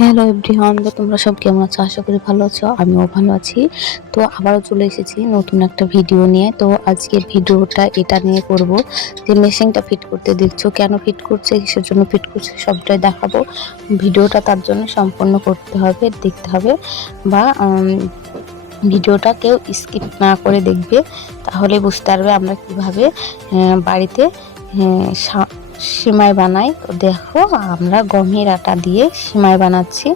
Hello everyone, তো তোমরা সব কেমন আছো? আশা করি ভালো আছো, আমিও ভালো আছি। তো আবারও চলে এসেছি নতুন একটা ভিডিও নিয়ে। তো আজকের ভিডিওটা এটা নিয়ে করব যে মেশিনটা ফিট করতে দেখছো, কেন ফিট করছে, কিসের জন্য ফিট করছে, সবটাই দেখাবো। ভিডিওটা তার জন্য সম্পূর্ণ করতে হবে, দেখতে হবে, বা ভিডিওটা কেউ স্কিপ না করে দেখবে, তাহলে বুঝতে পারবে আমরা কিভাবে বাড়িতে সিমাই বানাই। তো দেখো, আমরা গমের আটা দিয়ে সিমাই বানাচ্ছি।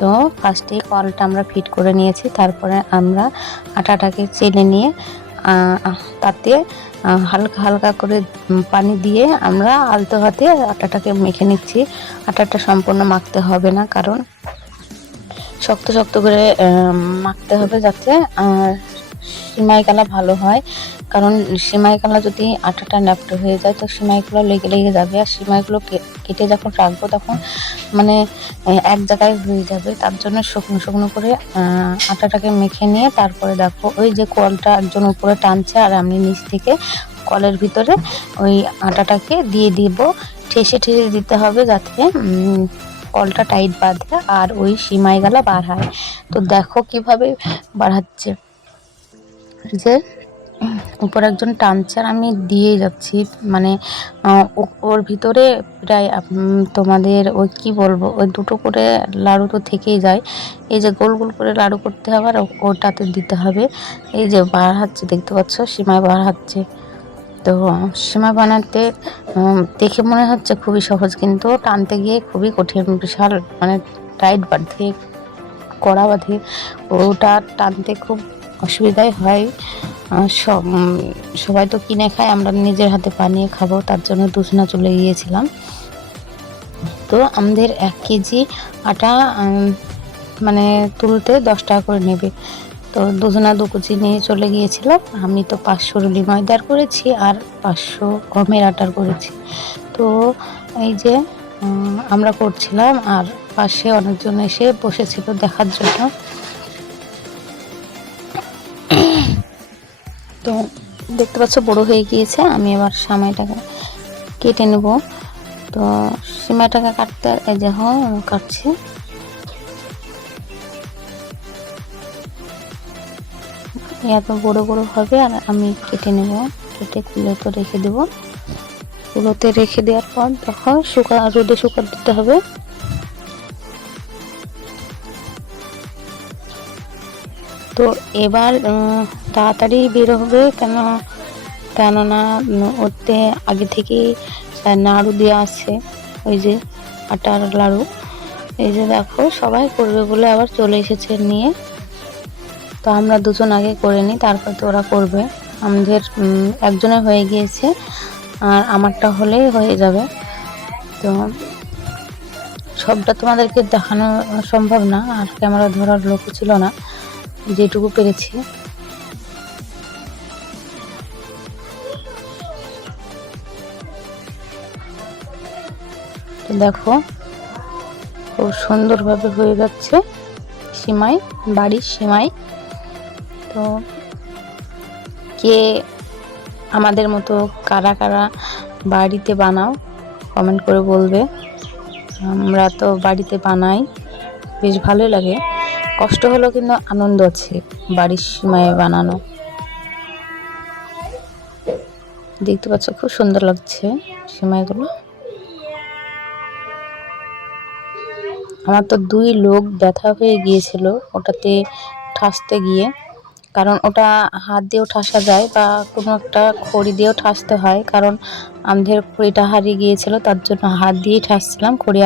তো ফার্স্টে কলটা আমরা ফিট করে নিয়েছি, তারপরে আমরা আটাটাকে চেলে নিয়ে তাতে হালকা হালকা করে পানি দিয়ে আমরা আলতো হাতে আটাটাকে মেখে নিচ্ছি। আটাটা সম্পূর্ণ মাখতে হবে না, কারণ শক্ত শক্ত করে মাখতে হবে, যাতে সিমাই কালা ভালো হয়। কারণ সিমাই কালা যদি আটাটা ন্যাপটো হয়ে যায় তো সিমাইগুলো লেগে লেগে যাবে, আর সিমাইগুলো কেটে যখন রাখবো তখন মানে এক জায়গায় হয়ে যাবে। তার জন্য শুকনো শুকনো করে আটাটাকে মেখে নিয়ে তারপরে দেখো, ওই যে কলটা একজন উপরে টানছে আর আমি নিচ থেকে কলের ভিতরে ওই আটাটাকে দিয়ে দিব। ঠেসে ঠেসে দিতে হবে, যাতে কলটা টাইট বাঁধে আর ওই সিমাইগুলা বার হয়। তো দেখো কিভাবে বাড়াচ্ছে, যে উপর একজন টানছে আর আমি দিয়ে যাচ্ছি, মানে ওর ভিতরে প্রায় তোমাদের ওই কি বলবো, ওই দুটো করে লাড়ু তো থেকেই যায়। এই যে গোল গোল করে লাড়ু করতে হবে আর ওটাতে দিতে হবে। এই যে বার হচ্ছে, দেখতে পাচ্ছ সিমাই বার হচ্ছে। তো সিমাই বানাতে দেখে মনে হচ্ছে খুবই সহজ, কিন্তু টানতে গিয়ে খুবই কঠিন, বিশাল মানে টাইট বাঁধে, কড়া বাঁধে, ওটা টানতে খুব অসুবিধাই হয়। সবাই তো কিনে খায়, আমরা নিজের হাতে বানিয়ে খাবো, তার জন্য দুধনা চলে গিয়েছিলাম। তো আমাদের 1 কেজি আটা মানে তুলতে 10 টাকা করে নেবে। তো দুজনা 2 কেজি নিয়ে চলে গিয়েছিলাম। আমি তো 500 রুলি ময়দার করেছি আর 500 গমের আটার করেছি। তো এই যে আমরা করছিলাম, আর পাশে অনেকজন এসে বসেছিল দেখার জন্য। তো দেখতে পাচ্ছ বড় হয়ে গিয়েছে, আমি এবার সিমাইটাকে কেটে নেব। তো সিমাইটাকে কাটতে এই যে কাটছি। এত বড় বড় হবে, আর আমি কেটে নেব, কেটে কুলোতে রেখে দেব। কুলোতে রেখে দেওয়ার পর তখন রোদে শুকাতে দিতে হবে। তো এবার তাড়াতাড়ি বের হবে, কেননা ওতে আগে থেকেই নাড়ু দেওয়া আছে, ওই যে আটার লাড়ু। এই যে দেখো, সবাই করবে বলে আবার চলে এসেছে নিয়ে। তো আমরা দুজন আগে করে নিই, তারপর তো ওরা করবে। আমাদের একজনের হয়ে গিয়েছে, আর আমারটা হলেই হয়ে যাবে। তো সবটা তোমাদেরকে দেখানো সম্ভব না, আর ক্যামেরা ধরার লোকও ছিল না, যেটুকু পেরেছি। তো দেখো, খুব সুন্দরভাবে হয়ে যাচ্ছে সিমাই, বাড়ির সিমাই। তো কে আমাদের মতো কারা কারা বাড়িতে বানাও কমেন্ট করে বলবে। আমরা তো বাড়িতে বানাই, বেশ ভালোই লাগে। কষ্ট হলো কিন্তু আনন্দ আছে বাড়ির সিমাই বানানো। দেখতে পাচ্ছ খুব সুন্দর লাগছে সিমাইগুলো। আমার তো 2 লোক ব্যথা হয়ে গিয়েছিল ওটাতে ঠাসতে গিয়ে, কারণ ওটা হাত দিয়েও ঠাসা যায় বা কোনো একটা খড়ি দিয়েও ঠাসতে হয়, কারণ আমাদের খড়িটা হারিয়ে গিয়েছিল, তার জন্য হাত দিয়েই ঠাসছিলাম। খড়ি